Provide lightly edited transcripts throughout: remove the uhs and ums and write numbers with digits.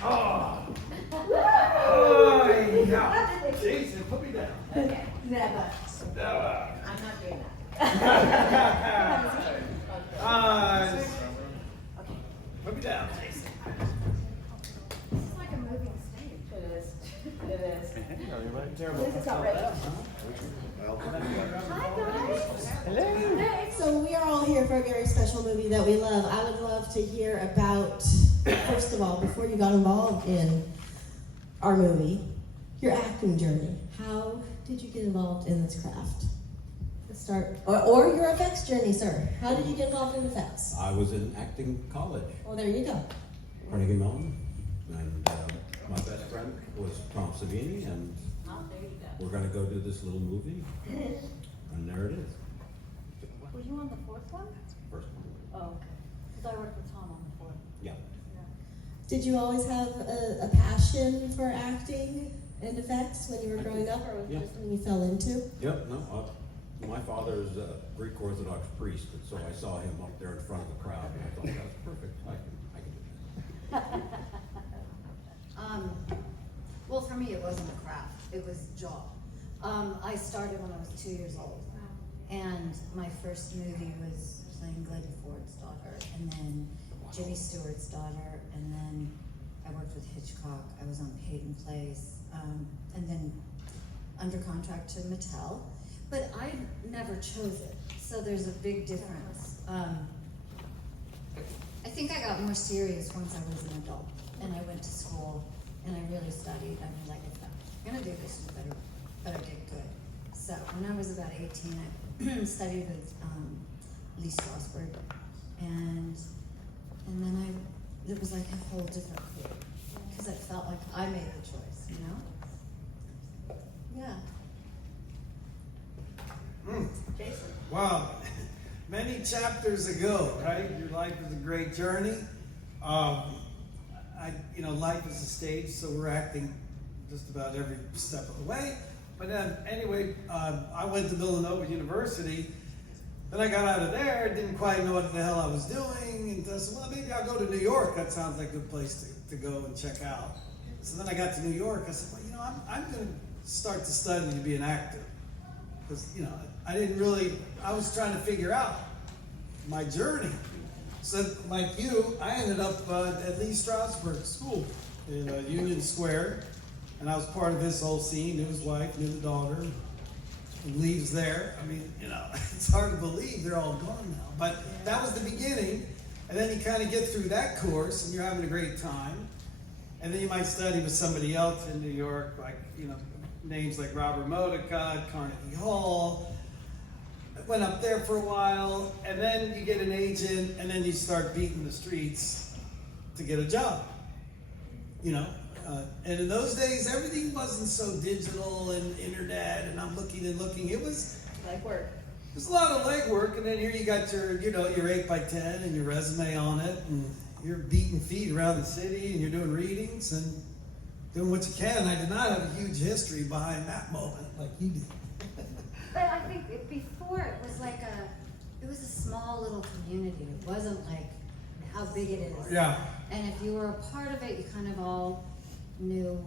Oh. Oh, yeah. Jason, put me down. Okay, never. Never. I'm not doing that. Okay. Okay. Put me down, Jason. This is like a moving stage. It is. It is. This is not ready. Hi guys. Hello. Hey, so we are all here for a very special movie that we love. I would love to hear about, first of all, before you got involved in our movie, your acting journey. How did you get involved in this craft? Let's start, or your effects journey, sir. How did you get involved in effects? I was in acting college, Well, there you go. Carnegie Mellon, and my best friend was Tom Savini, and Oh, there you go. we're going to go do this little movie, and there it is. Were you on the fourth one? First one. Oh, okay. Because I worked with Tom on the fourth. Yeah. Did you always have a passion for acting and effects when you were growing up, or was it Yeah. just something you fell into? Yep, no, my father's a Greek Orthodox priest, and so I saw him up there in front of the crowd, and I thought, that's perfect, I can do that. Well, for me, it wasn't a craft. It was a job. I started when I was 2 years old. And my first movie was playing Gladys Ford's daughter, and then Jimmy Stewart's daughter, and then I worked with Hitchcock. I was on Peyton Place, and then under contract to Mattel. But I never chose it, so there's a big difference. I think I got more serious once I was an adult, and I went to school, and I really studied. I mean, like, if I'm gonna do this, you better get good. So when I was about 18, I studied with Lee Strasberg, and then it was like a whole different career, because I felt like I made the choice, you know? Yeah. Jason. Wow. Many chapters ago, right? Your life is a great journey. Life is a stage, so we're acting just about every step of the way. But anyway, I went to Villanova University. Then I got out of there, didn't quite know what the hell I was doing, and I said, well, maybe I'll go to New York. That sounds like a good place to go and check out. So then I got to New York. I said, well, I'm going to start to study to be an actor. Because, I was trying to figure out my journey. So, like you, I ended up at Lee Strasberg School in Union Square. And I was part of his whole scene, knew his wife, knew the daughter. And Lee's there. I mean, it's hard to believe they're all gone now. But that was the beginning. And then you kind of get through that course and you're having a great time. And then you might study with somebody else in New York, like, names like Robert Modica at Carnegie Hall. I went up there for a while, and then you get an agent, and then you start beating the streets to get a job. And in those days, everything wasn't so digital and internet, and I'm looking and looking. It was Like work. a lot of legwork, and then here you got your 8x10 and your resume on it, and you're beating feet around the city, and you're doing readings and doing what you can. I did not have a huge history behind that moment like you did. But I think before it was like it was a small little community. It wasn't like how big it is. Yeah. And if you were a part of it, you kind of all knew,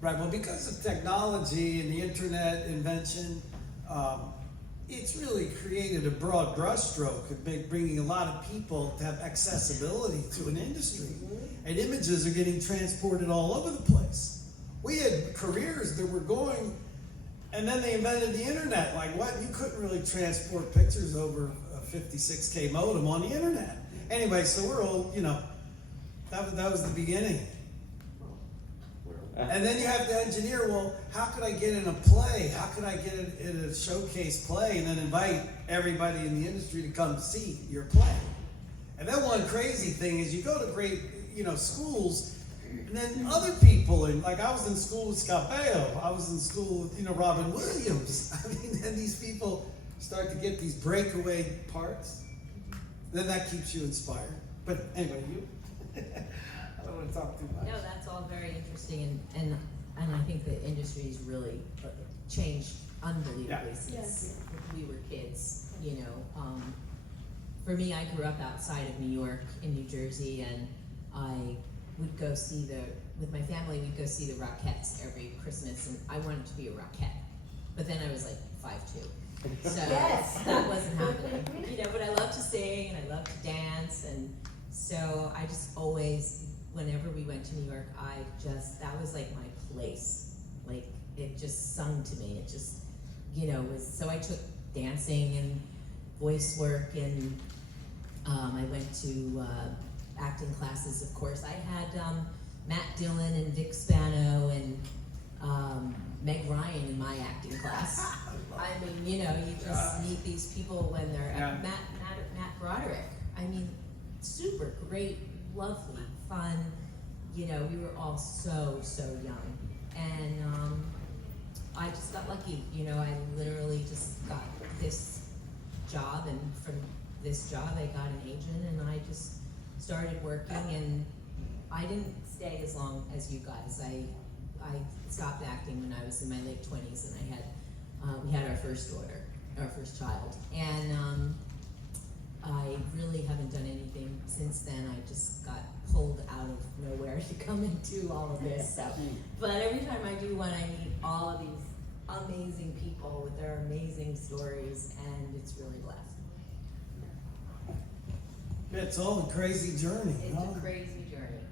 Right, well, because of technology and the internet invention, it's really created a broad brushstroke of bringing a lot of people to have accessibility to an industry. And images are getting transported all over the place. We had careers that were going, and then they invented the internet. Like what? You couldn't really transport pictures over a 56K modem on the internet. Anyway, so we're all, that was the beginning. And then you have to engineer, well, how could I get in a play? How could I get in a showcase play and then invite everybody in the industry to come see your play? And then one crazy thing is you go to great, schools, and then other people, like I was in school with Scott Baio, I was in school with, Robin Williams. I mean, and these people start to get these breakaway parts. Then that keeps you inspired. But anyway, you... I don't want to talk too much. No, that's all very interesting, and I think the industry's really changed unbelievably since we were kids. For me, I grew up outside of New York in New Jersey, and I would go see with my family, we'd go see the Rockettes every Christmas, and I wanted to be a Rockette. But then I was like 5'2". So Yes. that wasn't happening. You know, but I love to sing and I love to dance, and so I just always, whenever we went to New York, that was like my place. Like, it just sung to me. It just, you know, so I took dancing and voice work, and I went to acting classes, of course. I had Matt Dillon and Vic Spano and Meg Ryan in my acting class. I mean, you know, you just meet these people when they're Matt Broderick. I mean, super great, lovely, fun. You know, we were all so young, and I just got lucky. You know, I literally just got this job, and from this job I got an agent, and I just started working, and I didn't stay as long as you guys. I stopped acting when I was in my late 20s, and I had we had our first daughter, our first child, and I really haven't done anything since then. I just got pulled out of nowhere to come and do all of this stuff. But every time I do one, I meet all of these amazing people with their amazing stories, and it's really blessed. It's all a crazy journey. It's huh? a crazy journey.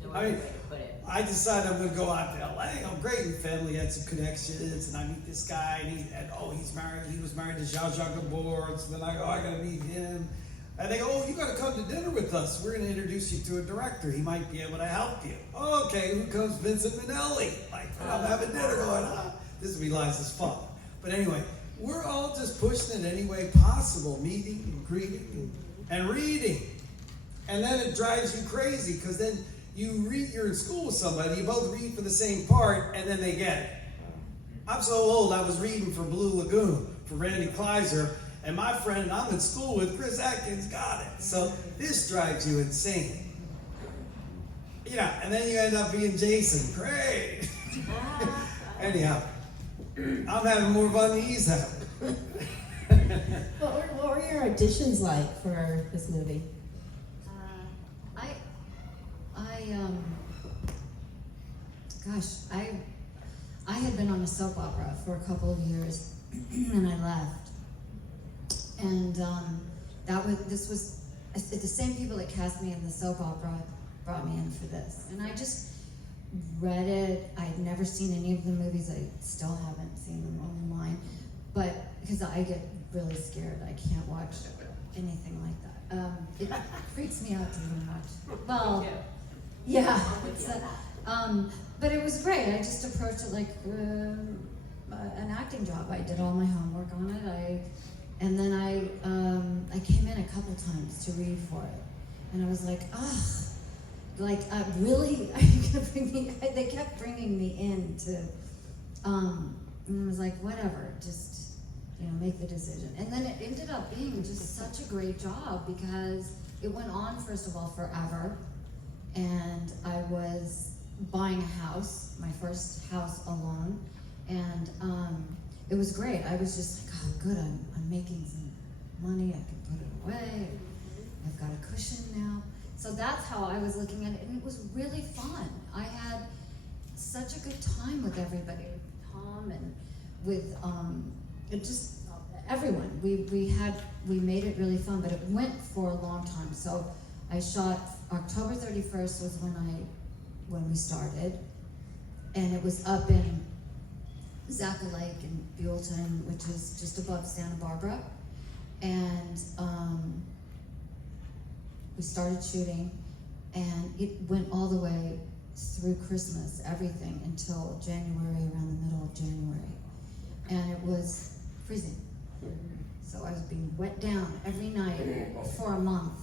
There's no I other mean, way to put it. I decided I'm gonna go out to LA. I'm great in family, had some connections, and I meet this guy, and he's married. He was married to Zsa Zsa Gabor. So then I go, I gotta meet him. And they go, oh, you gotta come to dinner with us. We're gonna introduce you to a director. He might be able to help you. Okay, who comes? Vincent Minnelli. Like, I'm having dinner going, this will be Liza's fun. But anyway, we're all just pushing it any way possible, meeting and greeting and reading. And then it drives you crazy, because then you're in school with somebody, you both read for the same part, and then they get it. I'm so old, I was reading for Blue Lagoon, for Randy Kleiser, and my friend I'm in school with, Chris Atkins, got it. So this drives you insane. Yeah, and then you end up being Jason. Great. Anyhow, I'm having more fun than he's having. What were your auditions like for this movie? I had been on a soap opera for a couple of years, and I left. And this was the same people that cast me in the soap opera brought me in for this. And I just read it. I'd never seen any of the movies. I still haven't seen them online. But because I get really scared, I can't watch anything like that. It freaks me out to even watch. Well, yeah. But it was great. I just approached it like an acting job. I did all my homework on it. And then I came in a couple times to read for it, and I was like, really? Are you gonna bring me? They kept bringing me in to, and I was like, whatever, just make the decision. And then it ended up being just such a great job, because it went on, first of all, forever, and I was buying a house, my first house alone, and it was great. I was just like, oh, good, I'm making some money, I can put it away, I've got a cushion now. So that's how I was looking at it, and it was really fun. I had such a good time with everybody, with Tom and with just everyone. We made it really fun, but it went for a long time. So I shot October 31st was when we started, and it was up in Zaca Lake in Buellton, which is just above Santa Barbara, and we started shooting, and it went all the way through Christmas, everything, until January, around the middle of January, and it was freezing. So I was being wet down every night for a month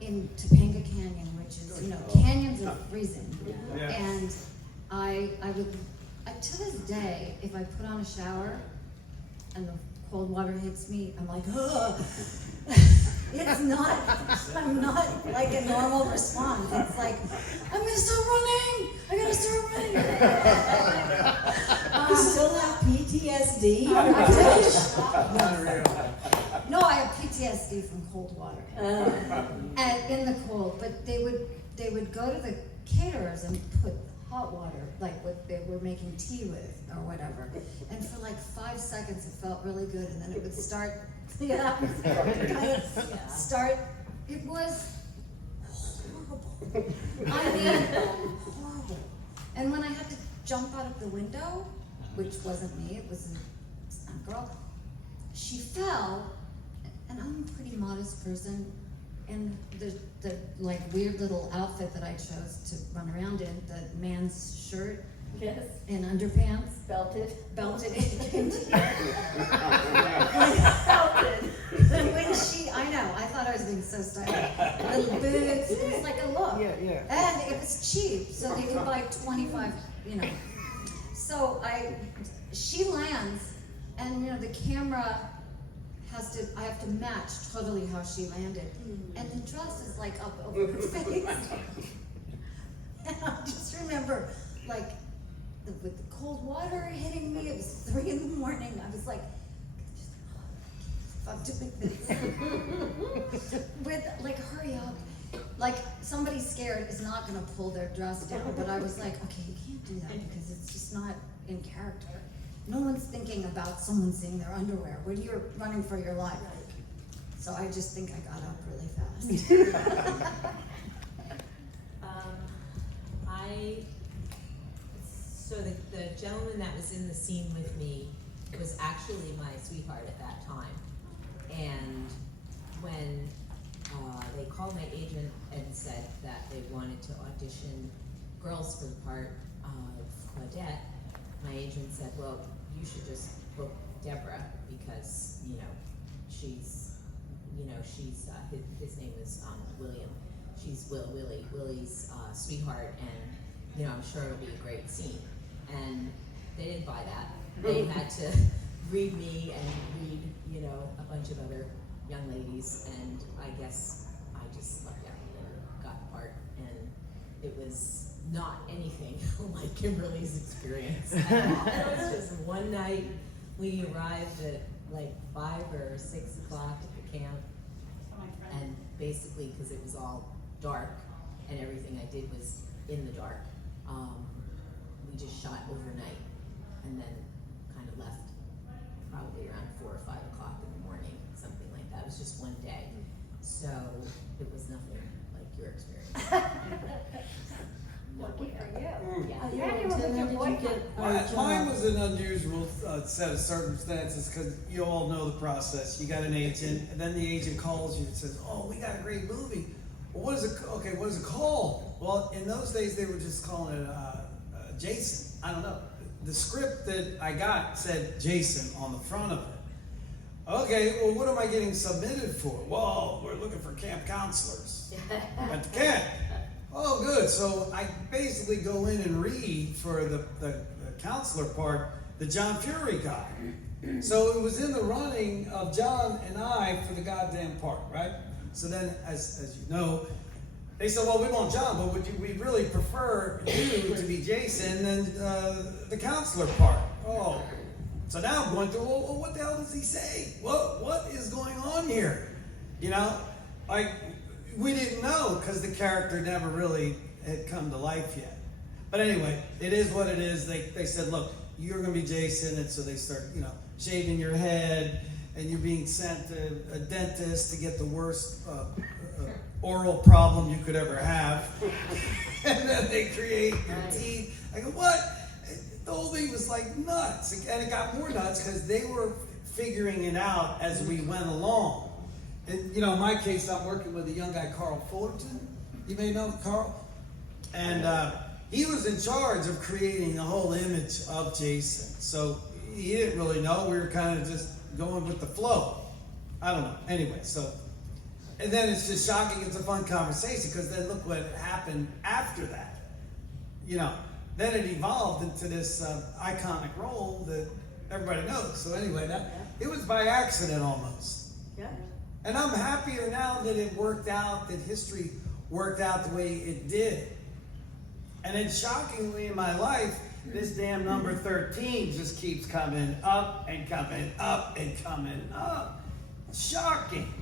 in Topanga Canyon, which is, canyons are freezing. Yeah. And I would, to this day, if I put on a shower and the cold water hits me, I'm like, ugh. I'm not like a normal response. It's like, I'm gonna start running! I gotta start running! You still have PTSD? No, I have PTSD from cold water. And in the cold, but they would go to the caterers and put hot water, like what they were making tea with or whatever. And for like 5 seconds it felt really good, and then it would start, start, it was horrible. I mean, horrible. And when I had to jump out of the window, which wasn't me, it was a girl, she fell, and I'm a pretty modest person, and the like weird little outfit that I chose to run around in, the man's shirt Yes. and underpants, Belted. belted, it came to here. Belted. When she, I know, I thought I was being so stylish. Little boots, it was like a look. Yeah. And it was cheap, so they could buy 25, you know. So she lands, and you know, the camera I have to match totally how she landed. And the dress is like up over her face. And I just remember, like, with the cold water hitting me, it was 3 in the morning. I was like, I'm doing this. With, like, hurry up. Like, somebody scared is not gonna pull their dress down, but I was like, okay, you can't do that because it's just not in character. No one's thinking about someone seeing their underwear when you're running for your life. So I just think I got up really fast. So the gentleman that was in the scene with me was actually my sweetheart at that time. And when they called my agent and said that they wanted to audition girls for the part of Claudette, my agent said, well, you should just book Debra because, his name is William. She's Willie's sweetheart, and, I'm sure it'll be a great scene. And they didn't buy that. They had to read me and read, a bunch of other young ladies, and I guess I just lucked out and got the part, and it was not anything like Kimberly's experience at all. It was just one night. We arrived at like 5 or 6 o'clock at the camp, and basically because it was all dark and everything I did was in the dark, we just shot overnight and then kind of left probably around 4 or 5 o'clock in the morning, something like that. It was just one day, so it was nothing like your experience. Lucky for you. Yeah. Yeah, you were with your boyfriend. Mine was an unusual set of circumstances because you all know the process. You got an agent, and then the agent calls you and says, "Oh, we got a great movie. Well, what is it? Okay, what is it called?" Well, in those days they were just calling it Jason. I don't know. The script that I got said Jason on the front of it. Okay, well, what am I getting submitted for? Well, we're looking for camp counselors at the camp. Oh, good. So I basically go in and read for the counselor part the John Fury guy. So it was in the running of John and I for the goddamn part, right? So then, as you know, they said, well, we want John, but we'd really prefer you to be Jason than the counselor part. Oh, so now I'm going through, well, what the hell does he say? What is going on here? We didn't know because the character never really had come to life yet. But anyway, it is what it is. They said, look, you're going to be Jason, and so they start, shaving your head, and you're being sent to a dentist to get the worst oral problem you could ever have. And then they create your teeth. I go, what? The whole thing was like nuts. And it got more nuts because they were figuring it out as we went along. And, in my case, I'm working with a young guy, Carl Fullerton. You may know Carl. And he was in charge of creating the whole image of Jason. So he didn't really know. We were kind of just going with the flow. I don't know. Anyway, and then it's just shocking. It's a fun conversation because then look what happened after that. Then it evolved into this iconic role that everybody knows. So anyway, it was by accident almost. Yeah. And I'm happier now that it worked out, that history worked out the way it did. And then shockingly in my life, this damn number 13 just keeps coming up and coming up and coming up. Shocking.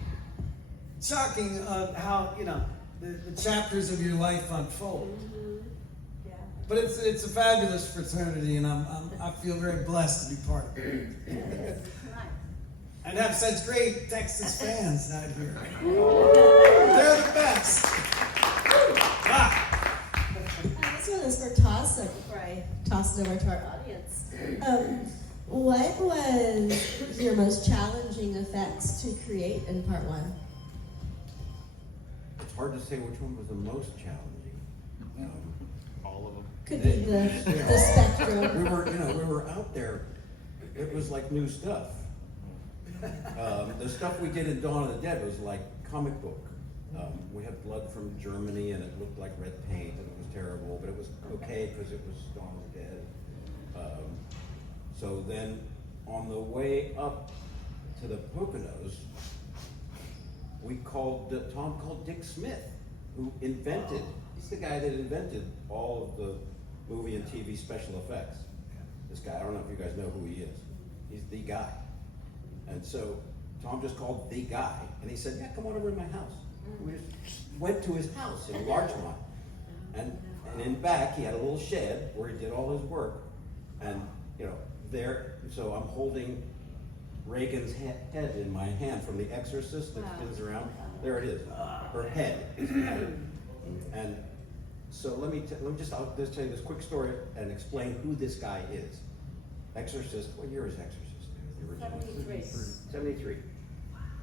Shocking how, the chapters of your life unfold. But it's a fabulous fraternity, and I feel very blessed to be part of it. And have such great Texas fans out here. They're the best. Ah. This one is for Taso before I toss it over to our audience. What was your most challenging effects to create in part one? It's hard to say which one was the most challenging. All of them. Could be the spectrum. We were out there. It was like new stuff. The stuff we did in Dawn of the Dead was like comic book. We had blood from Germany, and it looked like red paint, and it was terrible, but it was okay because it was Dawn of the Dead. So then, on the way up to the Poconos, Tom called Dick Smith, who invented. He's the guy that invented all of the movie and TV special effects. This guy, I don't know if you guys know who he is. He's the guy. And so Tom just called the guy, and he said, yeah, come on over to my house. We just went to his house in Larchmont. And in back, he had a little shed where he did all his work. And, so I'm holding Reagan's head in my hand from The Exorcist that spins around. There it is, her head. And so I'll just tell you this quick story and explain who this guy is. Exorcist, what year is Exorcist? The original? 73.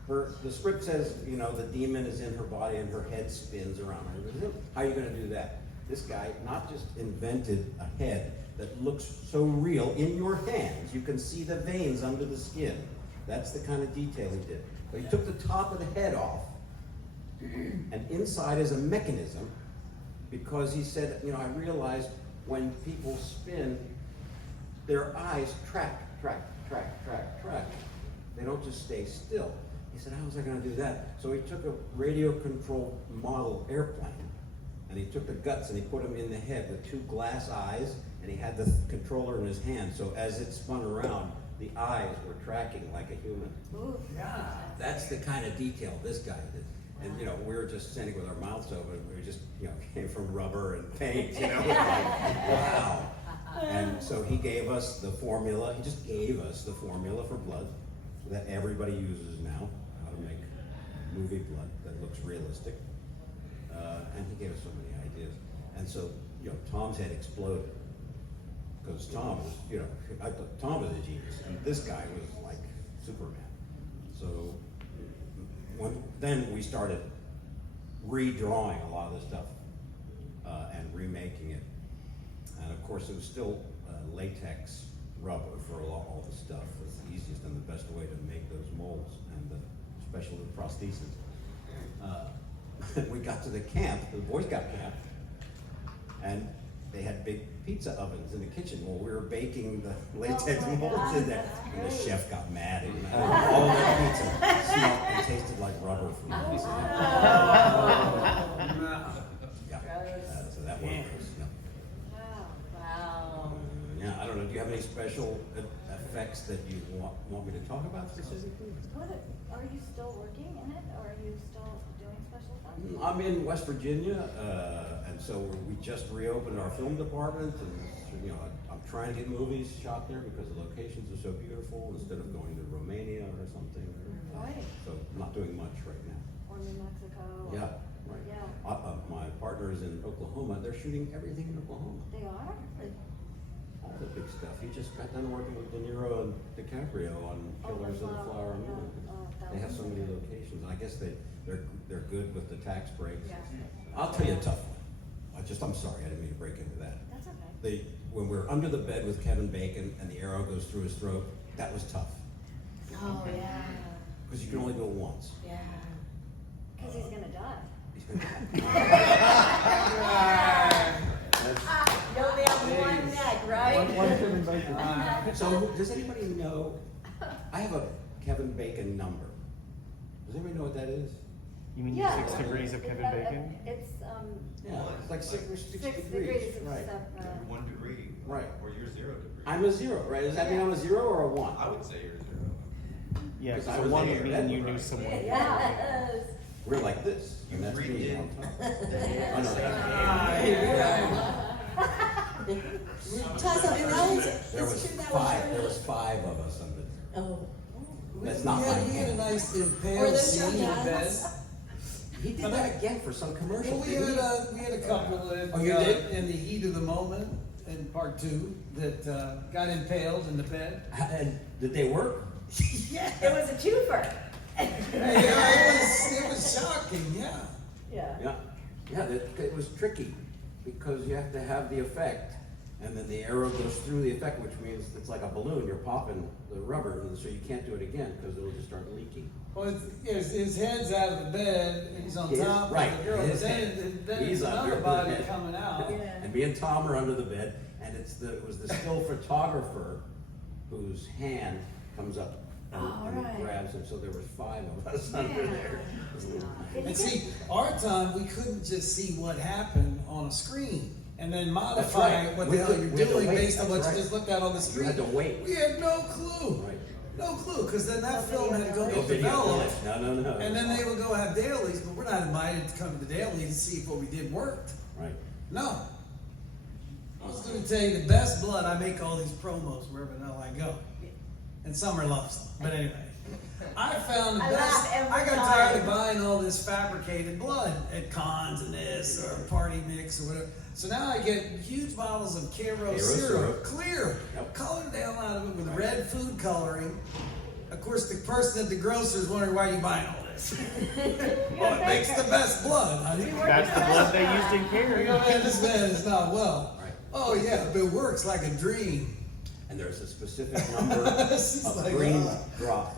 The script says, the demon is in her body and her head spins around. How are you going to do that? This guy not just invented a head that looks so real in your hands. You can see the veins under the skin. That's the kind of detail he did. But he took the top of the head off, and inside is a mechanism, because he said, I realized when people spin, their eyes track. They don't just stay still. He said, how was I going to do that? So he took a radio-controlled model airplane, and he took the guts and he put them in the head with two glass eyes, and he had the controller in his hand. So as it spun around, the eyes were tracking like a human. Ooh. Yeah. That's the kind of detail this guy did. And we were just standing with our mouths open. We just came from rubber and paint. Like, wow. And so he gave us the formula. He just gave us the formula for blood that everybody uses now, how to make movie blood that looks realistic. And he gave us so many ideas. And so, Tom's head exploded. Because Tom was, I thought Tom was a genius, and this guy was like Superman. So then we started redrawing a lot of this stuff and remaking it. And of course, it was still latex rubber for all the stuff. It's the easiest and the best way to make those molds and the special prosthesis. We got to the camp, the Boy Scout camp, and they had big pizza ovens in the kitchen. Well, we were baking the latex molds in there, and the chef got mad. All that pizza smelled and tasted like rubber from the pizza. So that one was, Wow. yeah, I don't know, do you have any special effects that you want me to talk about specifically? Are you still working in it, or are you still doing special effects? I'm in West Virginia, and so we just reopened our film department, and I'm trying to get movies shot there because the locations are so beautiful instead of going to Romania or something. Right. So I'm not doing much right now. Or New Mexico? Yeah, right. Yeah. My partner is in Oklahoma. They're shooting everything in Oklahoma. They are? All the big stuff. He just got done working with De Niro and DiCaprio on Killers of the Flower Moon. They have so many locations. I guess they're good with the tax breaks. Yeah. I'll tell you a tough one. I'm sorry, I didn't mean to break into that. That's okay. When we're under the bed with Kevin Bacon and the arrow goes through his throat, that was tough. Oh, yeah. Because you can only do it once. Yeah. Because he's gonna die. He's gonna You only have one neck, right? So, does anybody know? I have a Kevin Bacon number. Does anybody know what that is? You mean Yeah. 6 degrees of Kevin Bacon? It's, Yeah, it's like 6 6 degrees. of Right. stuff. 1 degree. Right. Or you're 0 degree. I'm a 0, right? Does that mean I'm a 0 or a 1? I would say you're 0. Yeah, Because because I the was one there, would mean that you was knew right. someone. Yes. We're like this, and that's breathed me in. on top. Oh, no, 5 of us under there. Oh. That's not we my had a hand. nice Or impale those scene in bed. dads. He did that again for some commercial. Well, we didn't he? had a couple that, Oh, you did? in the heat of the moment in part 2 that got impaled in the bed. And did they work? Yeah. It was a twofer. It was shocking, yeah. Yeah. Yeah, yeah, it was tricky, because you have to have the effect, and then the arrow goes through the effect, which means it's like a balloon, you're popping the rubber, and so you can't do it again, because it'll just start leaking. Well, his head's out of the bed, and he's on His- top right, of the girl, his but head. then He's there's under another the body bed. coming out. Yeah. And me and Tom are under the bed, and it was the still photographer whose hand comes up and right. grabs him, so there was 5 of us under there. And see, our time, we couldn't just see what happened on a screen and then modify right. what We the hell had you're to doing wait. based on what That's you right. just looked at on the screen. had to wait. We had no clue. Right. No clue, because then that film had to go No get video developed. village. No. And then they would go have dailies, but we're not invited to come to the dailies to see if what we did worked. Right. No. I was going to tell you the best blood. I make all these promos wherever the hell I go. And Summer loves them. But anyway, I found the I best. laugh every I got time. tired of buying all this fabricated blood at cons and this or party mix or whatever. So now I get huge bottles of Karo syrup, clear, Yep. colored the hell out of it with red food coloring. Of course, the person at the grocer is wondering why you buying all this. Well, it makes the best blood, honey. That's the blood they used in Carrie. Oh, man, this man is not well. Right. Oh yeah, but it works like a dream. And there's a specific number She's of like, green "Ah." drops,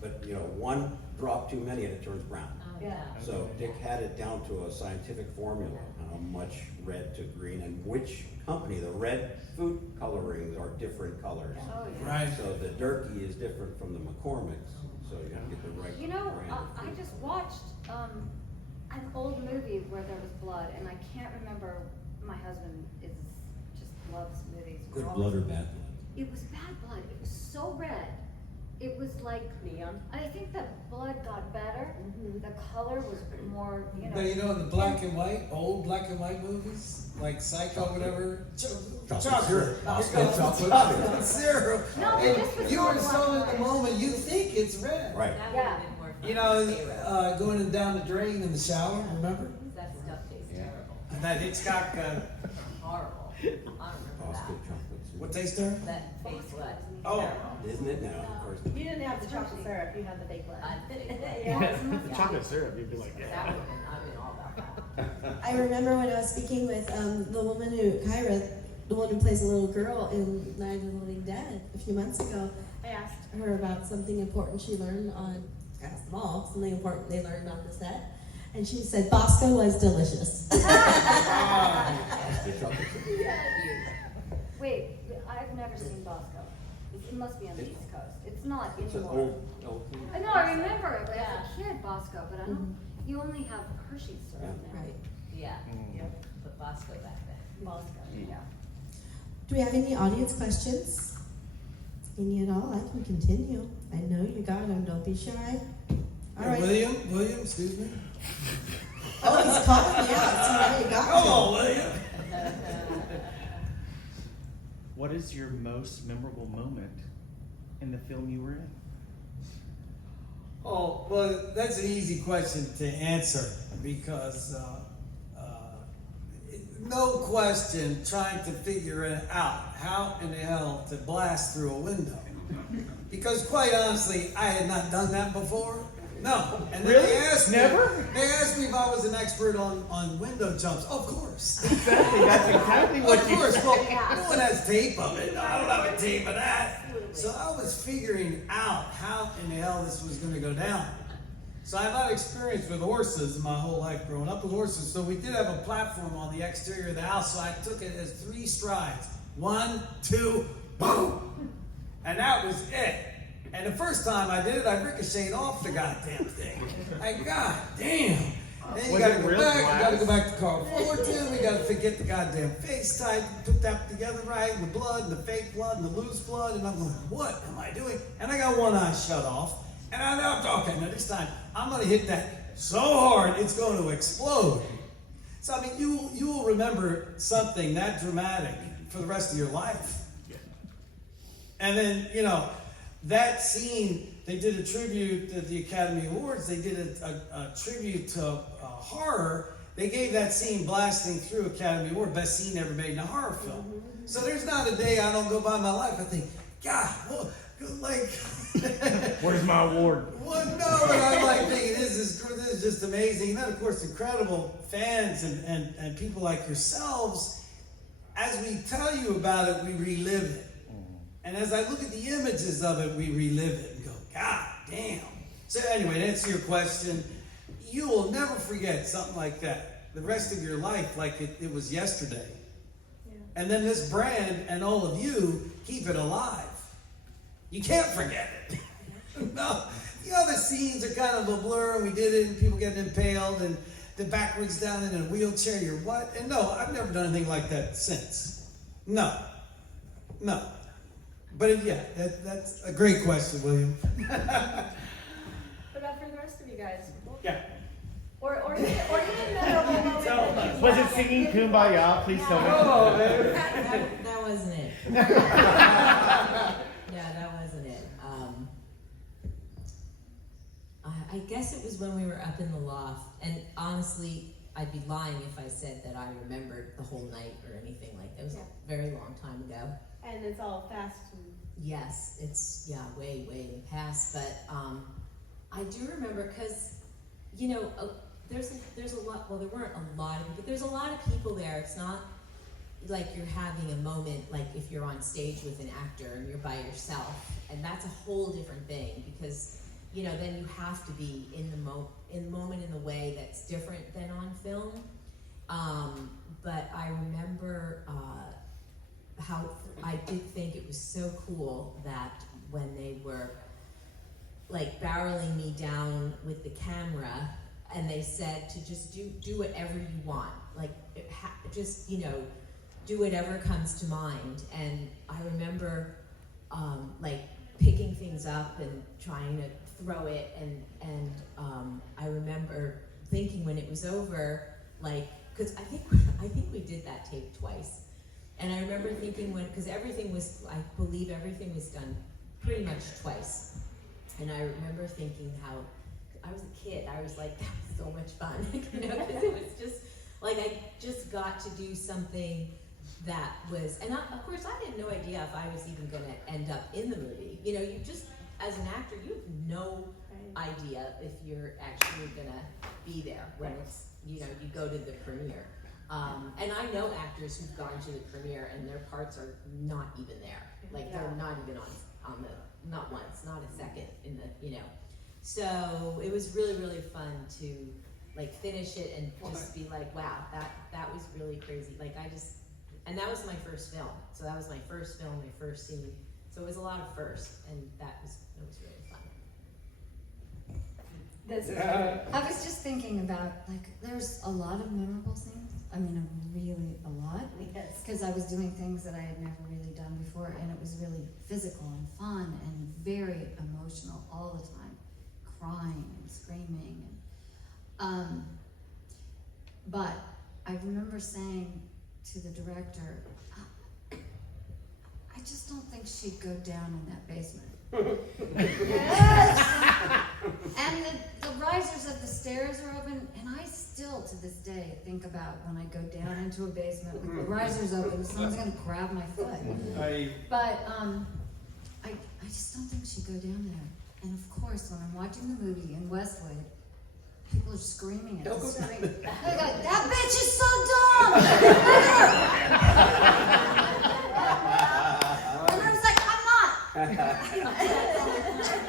but one drop too many and it turns brown. Yeah. So Dick had it down to a scientific formula on how much red to green and which company. The red food colorings are different colors. Oh, yeah. Right. So the Durkee is different from the McCormick's, so you have to get the right You know, brand. of I food. just watched an old movie where there was blood, and I can't remember. My husband just loves movies. We're Good always- blood or bad blood? It was bad blood. It was so red. It was like Neon. I think the blood got better. The color was more, But you know, in the black and white, old black and white movies, like Psycho, whatever, Chocolate syrup. Chocolate Chocolate syrup. No, And this was you all were black so and in the white. moment, you think it's red. Right. That would Yeah. have been more fun. You know, going down the drain in the shower, remember? That stuff tastes terrible. And that Hitchcock, Horrible. I don't Oh, remember it's that. good chocolate syrup. what taste there? That fake blood. Oh. Terrible. Isn't it now, of course? You didn't have the chocolate syrup, you had the baked blood. I'm kidding. The chocolate syrup, you'd be like, That yeah. would have been, I'd been all about that. I remember when I was speaking with the woman Kyra, the one who plays a little girl in Night of the Living Dead a few months ago. I asked her about something important she learned on, asked them all, something important they learned on the set. And she said Bosco was delicious. Good chocolate syrup. Wait, I've never seen Bosco. It must be on the East Coast. It's not It's an anymore. old thing. I know, I remember it as Yeah. a kid, Bosco, but I don't. You only have Hershey's syrup now. Right. Yeah, yep, but Bosco back then. Bosco, yeah. Do we have any audience questions? Any at all? I can continue. I know you got them. Don't be shy. All right. William, excuse me. Oh, he's calling me out. So now you got Come me. on, William. What is your most memorable moment in the film you were in? Oh, well, that's an easy question to answer because no question trying to figure it out how in the hell to blast through a window. Because quite honestly, I had not done that before. No. And then Really? they asked me, Never? They asked me if I was an expert on window jumps. Of course. Exactly, that's exactly what Of you course, well, Yeah. no one has tape of it. No, I don't have a tape of that. So I was figuring out how in the hell this was going to go down. So I've had experience with horses in my whole life growing up with horses. So we did have a platform on the exterior of the house. So I took it as 3 strides. 1, 2, boom. And that was it. And the first time I did it, I ricocheted off the goddamn thing. Like, god damn. Then you Was gotta it go real back, you gotta glass? go back to Carl Fullerton, we gotta forget the goddamn face type, put that together right, and the blood, and the fake blood, and the loose blood, and I'm going, what am I doing? And I got one eye shut off, and I know, okay, now this time, I'm gonna hit that so hard, it's going to explode. So, I mean, you will remember something that dramatic for the rest of your life. And then, you know, that scene, they did a tribute at the Academy Awards. They did a tribute to horror. They gave that scene blasting through Academy Award, best scene ever made in a horror film. So there's not a day I don't go by my life. I think, God, well, like, Where's my award? well, no, but I'm like thinking, this is just amazing. And then, of course, incredible fans and people like yourselves. As we tell you about it, we relive it. And as I look at the images of it, we relive it and go, God damn. So anyway, to answer your question, you will never forget something like that the rest of your life, like it was yesterday. Yeah. And then this brand and all of you keep it alive. You can't forget it. No, the other scenes are kind of a blur, and we did it, and people getting impaled, and the backwards down in a wheelchair, you're what? And no, I've never done anything like that since. No. But yeah, that's a great question, William. What about for the rest of you guys? Yeah. Or even memorable moment. that you Was it have singing that- Kumbaya? Please tell me. Oh, man. That wasn't it. Yeah, that wasn't it. I guess it was when we were up in the loft, and honestly, I'd be lying if I said that I remembered the whole night or anything like that. It was Yeah. a very long time ago. And it's all fast and Yes, it's way in the past, but I do remember because you know there's a lot. Well, there weren't a lot of, but there's a lot of people there. It's not like you're having a moment like if you're on stage with an actor and you're by yourself, and that's a whole different thing because you know then you have to be in the moment in a way that's different than on film. But I remember. How I did think it was so cool that when they were like barreling me down with the camera and they said to just do whatever you want, like just you know do whatever comes to mind. And I remember like picking things up and trying to throw it, and I remember thinking when it was over, like because I think we did that take twice. And I remember thinking because everything was, I believe everything was done pretty much twice. And I remember thinking how, I was a kid, I was like, that was so much fun, you know, because it was just, like I just got to do something that was, and of course I had no idea if I was even gonna end up in the movie. You know, you just, as an actor, you have no idea if you're actually gonna be there when it's, you know, you go to the premiere. And I know actors who've gone to the premiere and their parts are not even there. Like they're not even on the, not once, not a second in the, you know. So it was really fun to like finish it and just be like, wow, that was really crazy. Like and that was my first film. So that was my first film, my first scene. So it was a lot of firsts, and it was really fun. I was just thinking about, like, there's a lot of memorable things. I mean, really a lot. Yes. Because I was doing things that I had never really done before, and it was really physical and fun and very emotional all the time, crying and screaming. But I remember saying to the director, I just don't think she'd go down in that basement. Yes! And the risers of the stairs are open, and I still to this day think about when I go down into a basement with the risers open, someone's gonna grab my foot. But I just don't think she'd go down there. And of course, when I'm watching the movie in Westwood, people are screaming at the screen. They go, that bitch is so dumb! And I was like, I'm not!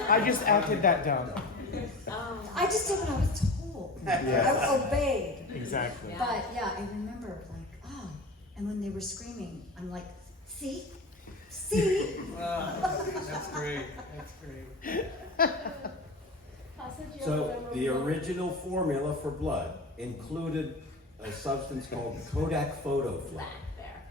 I just acted that dumb. I just did what I was told. Yes. I obeyed. Exactly. Yeah. But yeah, I remember like, oh, and when they were screaming, I'm like, see? That's great. That's great. Taso, do you have a So memorable the moment? original formula for blood included a substance called Kodak photo flow. There.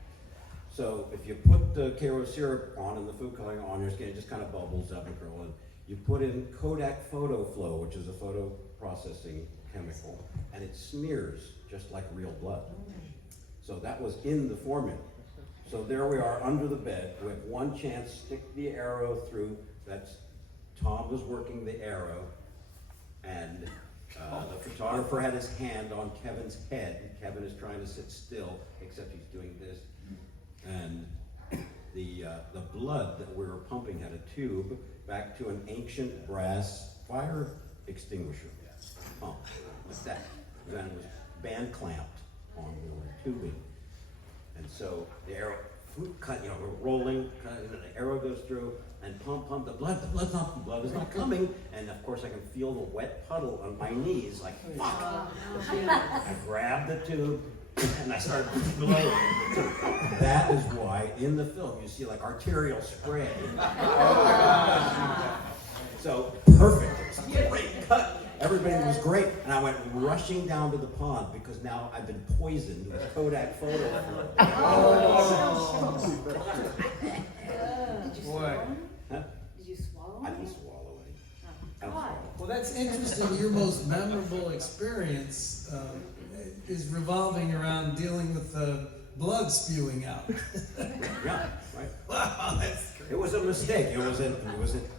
So if you put the Karo syrup on and the food coloring on your skin, it just kind of bubbles up and curls. You put in Kodak photo flow, which is a photo processing chemical, and it smears just like real blood. So that was in the formula. So there we are under the bed. We have one chance, stick the arrow through. That's, Tom was working the arrow, and the photographer had his hand on Kevin's head. Kevin is trying to sit still, except he's doing this. And the blood that we were pumping had a tube back to an ancient brass fire extinguisher pump, like that. Then it was band clamped on the tubing. And so the arrow, cut, you know, we're rolling, and the arrow goes through, and pump, the blood is not coming. And of course I can feel the wet puddle on my knees, like, fuck. I grabbed the tube, and I started blowing. That is why in the film you see like arterial spray. So perfect, it was a great cut. Everybody was great, and I went rushing down to the pond because now I've been poisoned with Kodak photo. Did you Boy. swallow him? Huh? Did you swallow I him? didn't swallow any. I don't God. swallow. Well, that's interesting. Your most memorable experience is revolving around dealing with the blood spewing out. Yeah, right. Wow, that's great. It was a mistake. It was an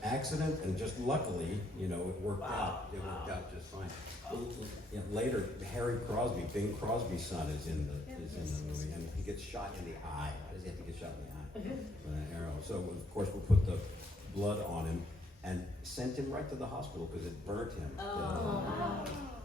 accident, and just luckily, you know, it worked out. It worked out just fine. You know, later, Harry Crosby, Bing Crosby's son, is in the movie, and he gets shot in the eye. Why does he have to get shot in the eye with an arrow? So of course we put the blood on him and sent him right to the hospital because it burnt him.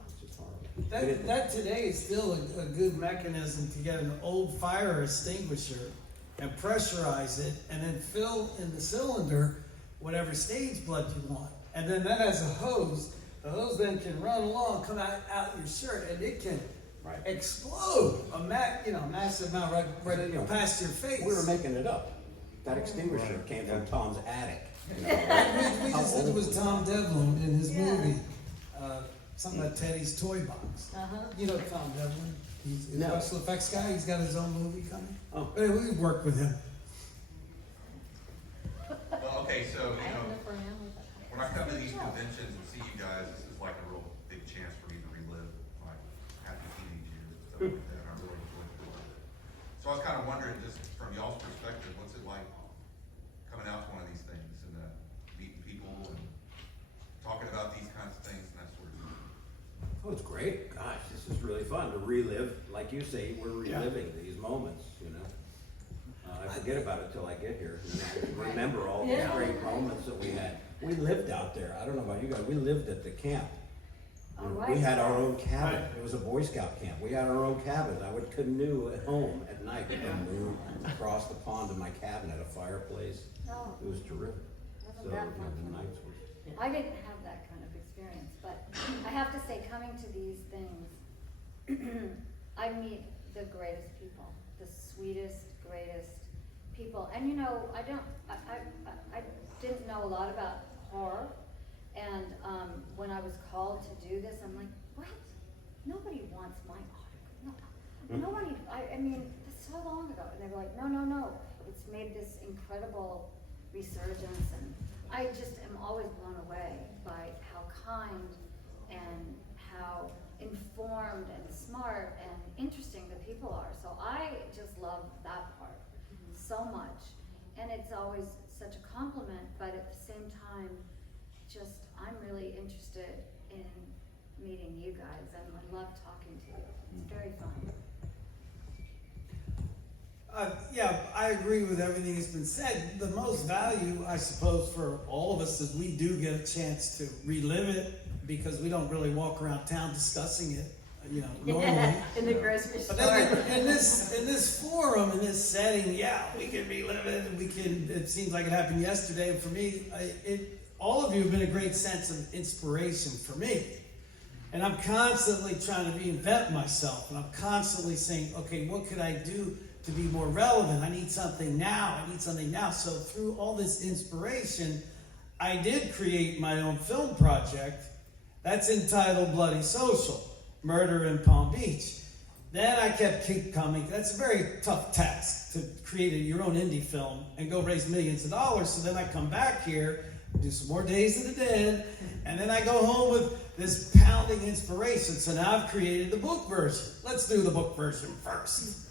It's just horrible. That today is still a good mechanism to get an old fire extinguisher and pressurize it, and then fill in the cylinder whatever stage blood you want. And then that has a hose. The hose then can run along, come out your shirt, and it can Right. explode a massive amount right past your face. We were making it up. That extinguisher came from Tom's attic. You know, We just said it was Tom Devlin in his Yeah. movie, something about Teddy's Toy Box. You know Tom Devlin? He's a No. special effects guy. He's got his own movie coming. Oh. But anyway, we worked with him. Well, okay, so, I you don't know, know for him with that. when I come to these conventions and see you guys, this is like a real big chance for me to relive my happy teenage years and stuff like that. And I really enjoyed it quite a bit. So I was kind of wondering, just from y'all's perspective, what's it like coming out to one of these things and meeting people and talking about these kinds of things and that sort of thing? Oh, it's great. Gosh, this is really fun to relive. Like you say, we're reliving these moments, you know. I forget about it till I get here. You know, I remember all these great moments that we had. We lived out there. I don't know about you guys. We lived at the camp. Oh, We right. had our own cabin. It was a Boy Scout camp. We had our own cabins. I would canoe at home at night and move across the pond to my cabin at a fireplace. Oh, It was terrific. wasn't So, that you know, fun? the nights was. I didn't have that kind of experience, but I have to say, coming to these things, I meet the greatest people, the sweetest, greatest people. And you know, I didn't know a lot about horror, and when I was called to do this, I'm like, what? Nobody wants my autograph. No, nobody. I mean, that's so long ago, and they were like, no. It's made this incredible resurgence, and I just am always blown away by how kind and how informed and smart and interesting the people are. So I just love that part so much. And it's always such a compliment, but at the same time, just I'm really interested in meeting you guys, and I love talking to you. It's very fun. Yeah, I agree with everything that's been said. The most value, I suppose, for all of us is we do get a chance to relive it because we don't really walk around town discussing it, you know, normally. In the grocery But store. then in this forum, in this setting, yeah, we can relive it. And it seems like it happened yesterday. And for me, all of you have been a great sense of inspiration for me. And I'm constantly trying to reinvent myself. And I'm constantly saying, okay, what could I do to be more relevant? I need something now. So through all this inspiration, I did create my own film project that's entitled Bloody Social, Murder in Palm Beach. Then I keep coming. That's a very tough task to create your own indie film and go raise millions of dollars. So then I come back here, do some more Days of the Dead, and then I go home with this pounding inspiration. So now I've created the book version. Let's do the book version first.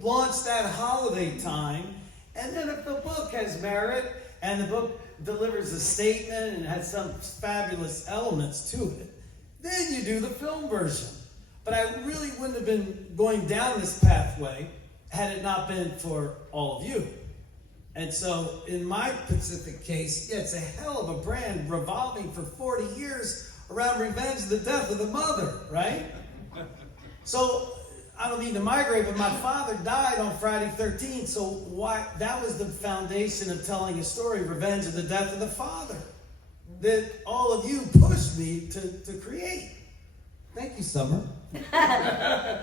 launch that holiday time, and then if the book has merit and the book delivers a statement and has some fabulous elements to it, then you do the film version. But I really wouldn't have been going down this pathway had it not been for all of you. And so in my specific case, yeah, it's a hell of a brand revolving for 40 years around revenge of the death of the mother, right? So I don't mean to migrate, but my father died on Friday 13th, so why? That was the foundation of telling a story, revenge of the death of the father, that all of you pushed me to create. Thank you, Summer. I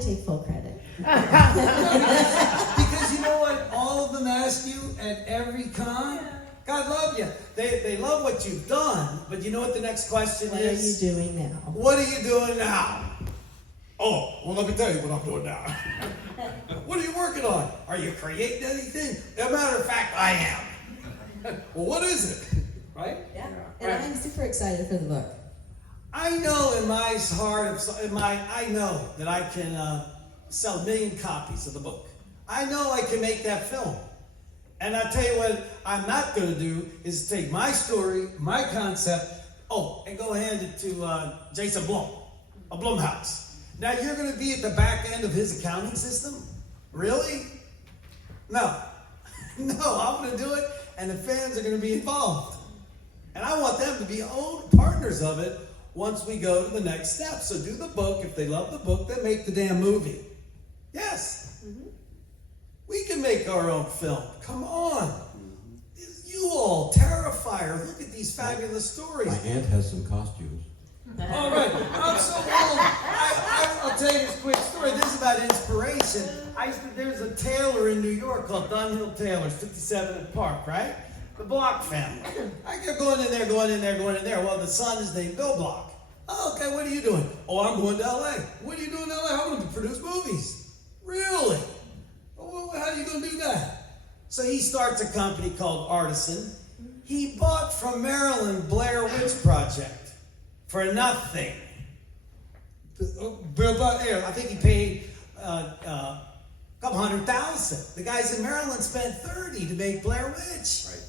take full credit. Because you know what all of them ask you at every con? God love you. They love what you've done, but you know what the next question What is? are you doing now? What are you doing now? Oh, well, let me tell you what I'm doing now. What are you working on? Are you creating anything? As a matter of fact, I am. Well, what is it? Right? Yeah. And I'm super excited for the book. I know in my heart, I know that I can sell 1 million copies of the book. I know I can make that film. And I tell you what I'm not going to do is take my story, my concept, and go hand it to Jason Blum, a Blumhouse. Now you're going to be at the back end of his accounting system? Really? No. No, I'm going to do it, and the fans are going to be involved. And I want them to be own partners of it once we go to the next step. So do the book. If they love the book, then make the damn movie. Yes. Mm-hmm. We can make our own film. Come on. Mm-hmm. You all, Terrifier, look at these fabulous stories. My aunt has some costumes. All right, I'm so old. I'll tell you this quick story. This is about inspiration. There's a tailor in New York called Dunhill Tailors, 57 and Park, right? The Block family. I kept going in there. Well, the son is named Bill Block. Oh, okay, what are you doing? Oh, I'm going to LA. What are you doing in LA? I'm going to produce movies. Really? Well, how are you going to do that? So he starts a company called Artisan. He bought from Maryland Blair Witch Project. For nothing. I think he paid a couple $100,000. The guys in Maryland spent $30,000 to make Blair Witch. Right.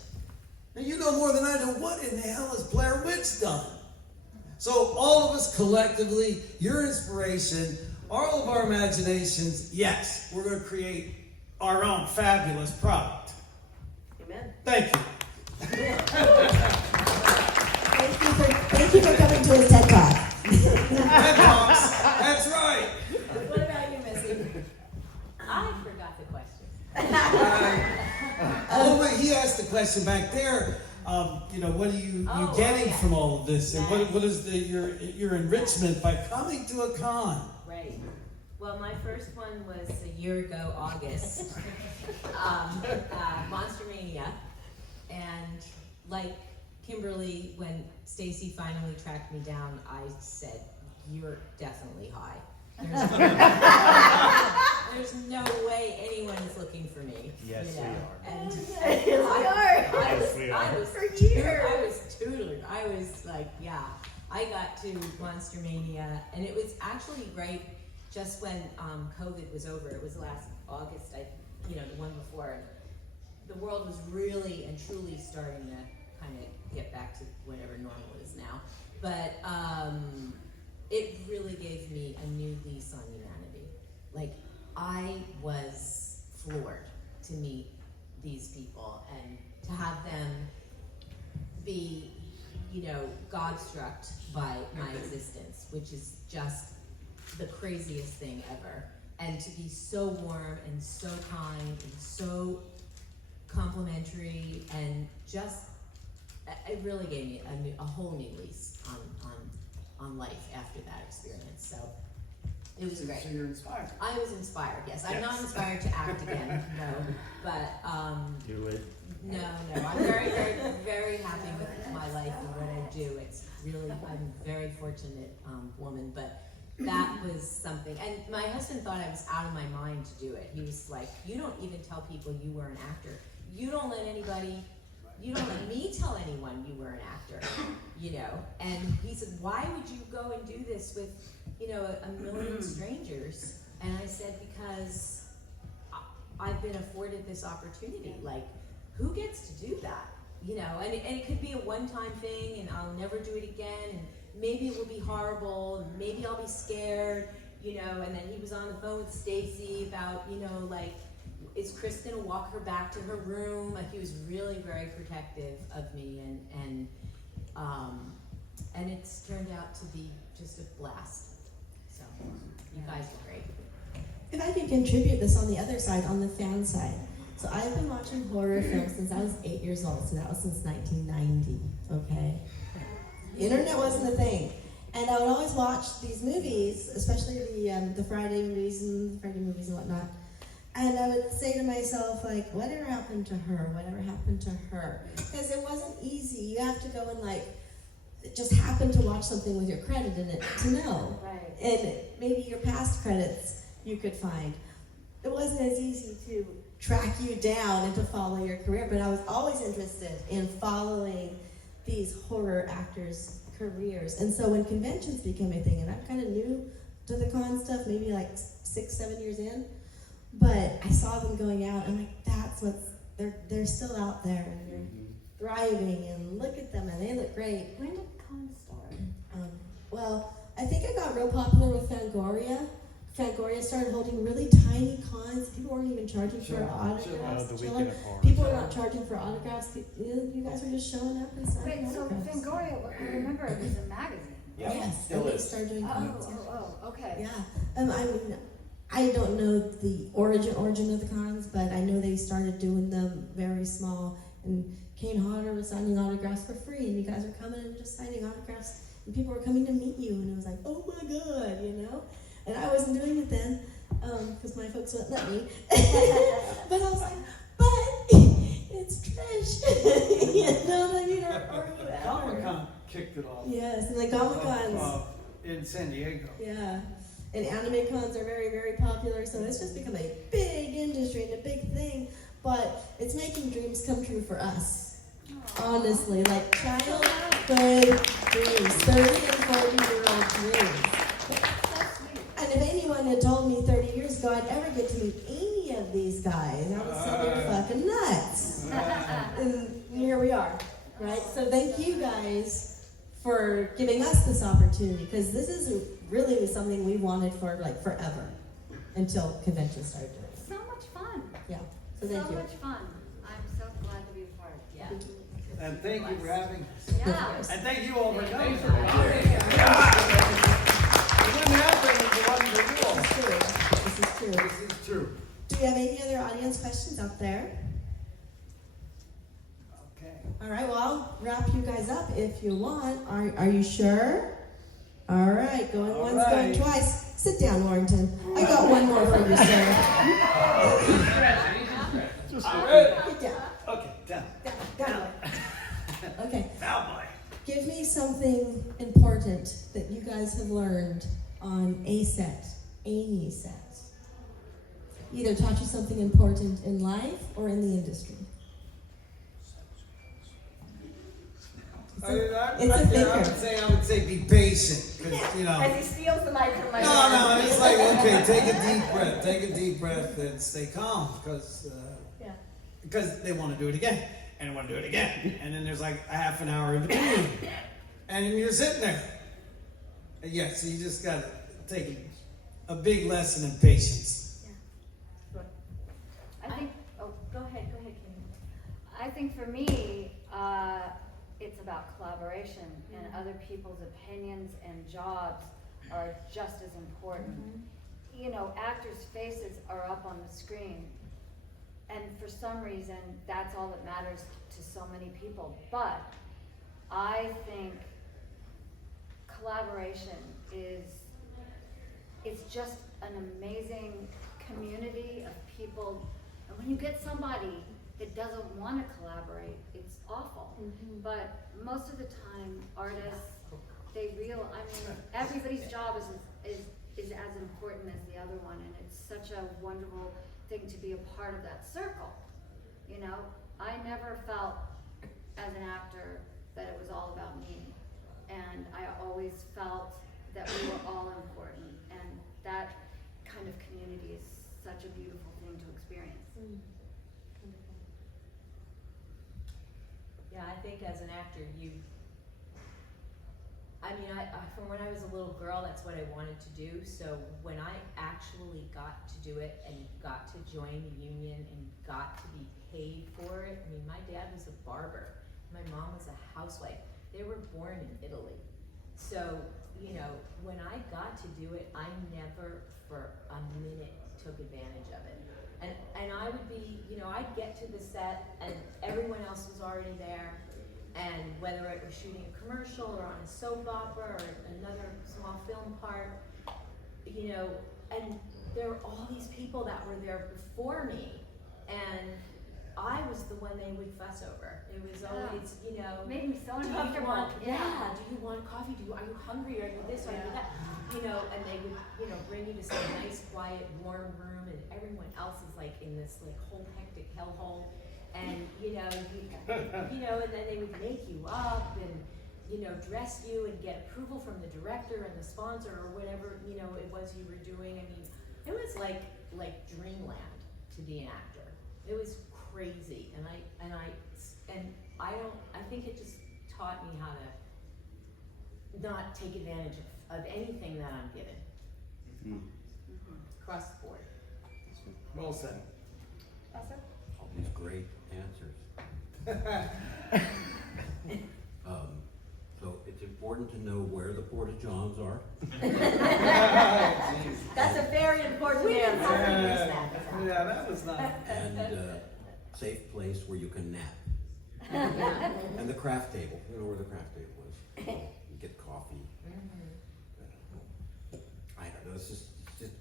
Now you know more than I do. What in the hell has Blair Witch done? So all of us collectively, your inspiration, all of our imaginations, yes, we're going to create our own fabulous product. Amen. Thank you. Thank you for coming to his TED Talk. TED Talks, that's right. What about you, Missy? I forgot the question. But he asked the question back there. What are you getting from all of this, and what is your enrichment by coming to a con? Right. Well, my first one was a year ago, August, Monster Mania, and like Kimberly, when Stacy finally tracked me down, I said, "You're definitely high. There's no way anyone is looking for me." Yes, we are. And Yes, we are. Yes, we are. I was For years. I was tutored. I was like, yeah. I got to Monster Mania, and it was actually right just when COVID was over. It was last August, the one before. The world was really and truly starting to kind of get back to whatever normal is now. But it really gave me a new lease on humanity. Like, I was floored to meet these people and to have them be, God-struck by my existence, which is just the craziest thing ever. And to be so warm and so kind and so complimentary, and just, it really gave me a whole new lease on life after that experience. So it was great. So you're inspired. I was inspired, yes. I'm not inspired to act again, no. But Do it. no. I'm very, very, very happy with my life and what I do. It's really, I'm a very fortunate woman, but that was something. And my husband thought I was out of my mind to do it. He was like, "You don't even tell people you were an actor. You don't let me tell anyone you were an actor," And he said, "Why would you go and do this with, a million strangers And I said, because I've been afforded this opportunity. Like, who gets to do that? You know, and it could be a one-time thing, and I'll never do it again, and maybe it will be horrible, and maybe I'll be scared, you know. And then he was on the phone with Stacy about, you know, like, is Chris gonna walk her back to her room? Like, he was really very protective of me, and it's turned out to be just a blast. So, you guys are great. If I could contribute this on the other side, on the fan side. So I've been watching horror films since I was 8 years old, so that was since 1990, okay? Internet wasn't a thing. And I would always watch these movies, especially the Friday movies and whatnot. And I would say to myself, like, whatever happened to her? Whatever happened to her? Because it wasn't easy. You have to go and, like, just happen to watch something with your credit in it to know. Right. And maybe your past credits you could find. It wasn't as easy to track you down and to follow your career, but I was always interested in following these horror actors' careers. And so when conventions became a thing, and I'm kind of new to the con stuff, maybe like 6-7 years in, but I saw them going out, and like, that's what they're still out there, and they're thriving, and look at them, and they look great. When did con start? Well, I think I got real popular with Fangoria. Fangoria started holding really tiny cons. People weren't even charging for autographs. The weekend of horror. People were not charging for autographs. You guys were just showing up and signing Wait, so autographs. Fangoria, I remember it was a magazine. Yes, still and they is. started doing cons. Okay. Yeah. I mean, I don't know the origin of the cons, but I know they started doing them very small. And Kane Hodder was signing autographs for free, and you guys were coming and just signing autographs, and people were coming to meet you, and it was like, oh my God, you know? And I wasn't doing it then, because my folks wouldn't let me. But I was like, but it's Trish. You know what I mean? Or whoever. Comic-Con kicked it off. Yes, and the Comic-Cons. In San Diego. Yeah. And anime cons are very, very popular, so it's just become a big industry and a big thing. But it's making dreams come true for us. Honestly, like childhood dreams, 30 and 40-year-old dreams. And if anyone had told me 30 years ago I'd ever get to meet any of these guys, I would say they're fucking nuts. And here we are, right? So thank you guys for giving us this opportunity, because this is really something we wanted for like forever, until conventions started doing it. So much fun. Yeah, so thank you. So much fun. I'm so glad to be a part. Yeah. And thank you for having us. Yeah. And thank you all for coming. Thanks for coming. It wouldn't happen if it wasn't for you all. This is true. This is true. Do we have any other audience questions out there? Okay. All right, well, I'll wrap you guys up if you want. Are you sure? All right, going All once, right. going twice. Sit down, Warrington. I got one more for you, sir. Just Get down. Okay, down. Down. Okay. Down, boy. Give me something important that you guys have learned on a set, any set. Either taught you something important in life or in the industry. I would say be patient, because, you know. As he steals the mic from my No, it's like, okay, take a deep breath and stay calm, because they want to do it again, and they want to do it again, and then there's like a half an hour in between, and then you're sitting there. And yeah, so you just got to take a big lesson in patience. I think, Go ahead, Kim. I think for me, it's about collaboration, and other people's opinions and jobs are just as important. You know, actors' faces are up on the screen, and for some reason, that's all that matters to so many people. But I think collaboration is just an amazing community of people. And when you get somebody that doesn't want to collaborate, it's awful. But most of the time, artists, everybody's job is as important as the other one, and it's such a wonderful thing to be a part of that circle. You know, I never felt as an actor that it was all about me, and I always felt that we were all important, and that kind of community is such a beautiful thing to experience. Yeah, I think as an actor, from when I was a little girl, that's what I wanted to do. So when I actually got to do it and got to join the union and got to be paid for it, I mean, my dad was a barber, my mom was a housewife. They were born in Italy. So, you know, when I got to do it, I never for a minute took advantage of it. And I would be, you know, I'd get to the set and everyone else was already there. And whether it was shooting a commercial or on a soap opera or another small film part, you know, and there were all these people that were there before me, and I was the one they would fuss over. It was always, you know, Made me so do you uncomfortable. want, do you want coffee? Are you hungry? Are you this? Are you that? You know, and they would, you know, bring you to some nice, quiet, warm room, and everyone else is like in this like whole hectic hellhole. And you know, and then they would make you up and, you know, dress you and get approval from the director and the sponsor or whatever, you know, it was you were doing. I mean, it was like dreamland to be an actor. It was crazy, and I think it just taught me how to not take advantage of anything that I'm given. Across the board. Well said. Taso? All these great answers. So it's important to know where the porta johns are. That's a very important answer. Yeah, that was not. And safe place where you can nap. And the craft table, you know where the craft table is. You get coffee. I don't know, it's just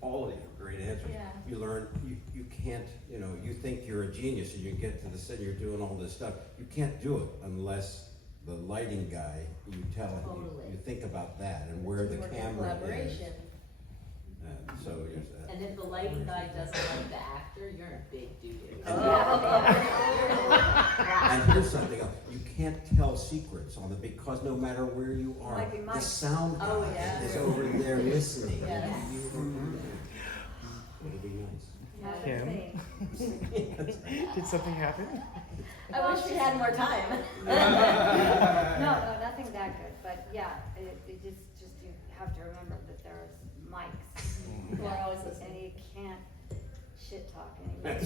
all of these are great answers. Yeah. You learn, you can't, you know, you think you're a genius and you get to the set, you're doing all this stuff. You can't do it unless the lighting guy, you tell him, Totally. you think about that and where the camera is. And so there's that. And if the lighting guy doesn't like the actor, you're in big doo-doo. And here's something else, you can't tell secrets on because no matter where you are, Might be the Mike. sound guy Oh, yeah. is over there listening. Yes. Would it be nice? Yeah, that's Kim? me. Did something happen? I wish we had more time. No, nothing that good, but yeah, it just you have to remember that there's mics who are always listening, and you can't shit talk anymore.